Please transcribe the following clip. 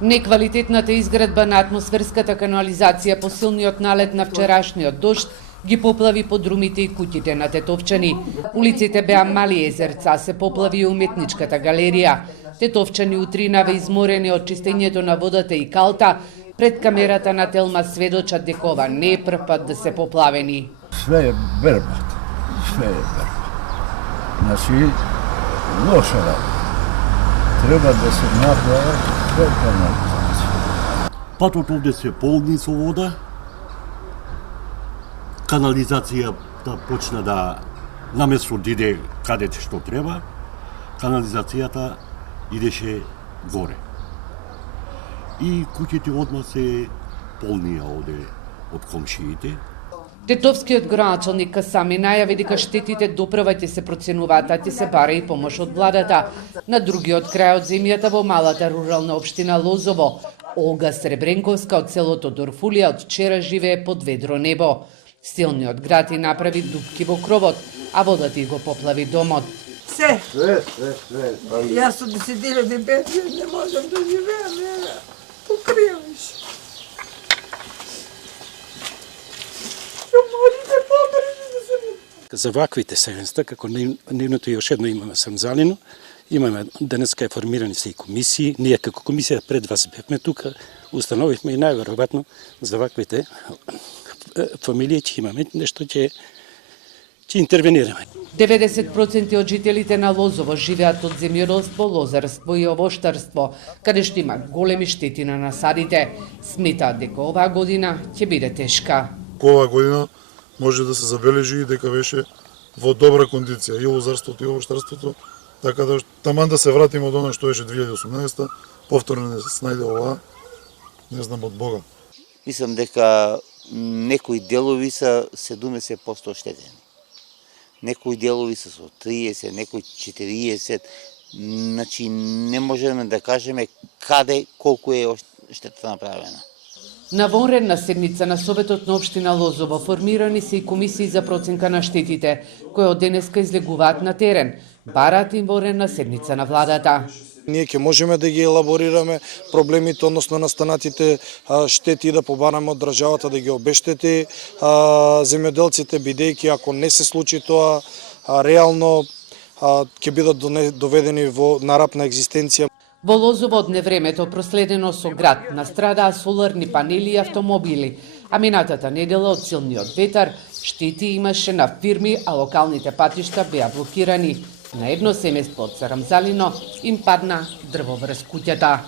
Неквалитетната изградба на атмосферската канализација по силниот налет на вчерашниот дожд ги поплави подрумите и куќите на тетовчани. Улиците беа мали езерца, се поплави и уметничката галерија. Тетовчани утринава изморени од чистењето на водата и калта, пред камерата на Телма сведочат дека ова не е прв пат да се поплавени. Све е бербат, све е бербат. Значи, лоша работа. Треба да се направи канализација. Патот овде се полни со вода, канализацијата почна да наместо да иде каде што треба, канализацијата идеше горе. И куќите одма се полнија овде од комшиите. Тетовскиот градоначалник Касами најави дека штетите допрва ќе се проценуваат, а ќе се бара и помош од владата. На другиот крај од земјата во малата рурална општина Лозово, Олга Сребренковска од селото Дорфулија од вчера живее под ведро небо. Силниот град и направи дупки во кровот, а водата и го поплави домот. Се. Јас со 10.000 пензија не можам да живеам, покриваш. За ваквите семејства, како нивното и ошедно имаме Самзалино, имаме денеска е формирани се и комисии. Ние како комисија пред вас бевме тука, установивме и најверојатно за ваквите фамилии ќе имаме нешто ќе интервенираме. 90% од жителите на Лозово живеат од земјоделство, лозарство и овоштарство, каде што има големи штети на насадите. Сметаат дека оваа година ќе биде тешка. Оваа година може да се забележи и дека беше во добра кондиција и лозарството и овоштарството, така да таман да се вратиме од она што беше 2018, повторно не се снајде оваа, не знам од Бога. Мислам дека некои делови се 70% оштетени. Некои делови се со 30, некои 40, значи не можеме да кажеме каде колку е штета направена. На вонредна седница на Советот на општина Лозово формирани се и комисии за проценка на штетите, кои од денеска излегуваат на терен. Бараат им вонредна седница на владата. Ние ќе можеме да ги елаборираме проблемите, односно настанатите штети, да побараме од државата да ги обештети земјоделците, бидејќи ако не се случи тоа, реално ќе бидат доведени во нарапна екзистенција. Во Лозово од невремето проследено со град настрадаа соларни панели и автомобили, а минатата недела од силниот ветар штети имаше на фирми, а локалните патишта беа блокирани. На едно семејство од Сарамзалино им падна дрво врз куќата.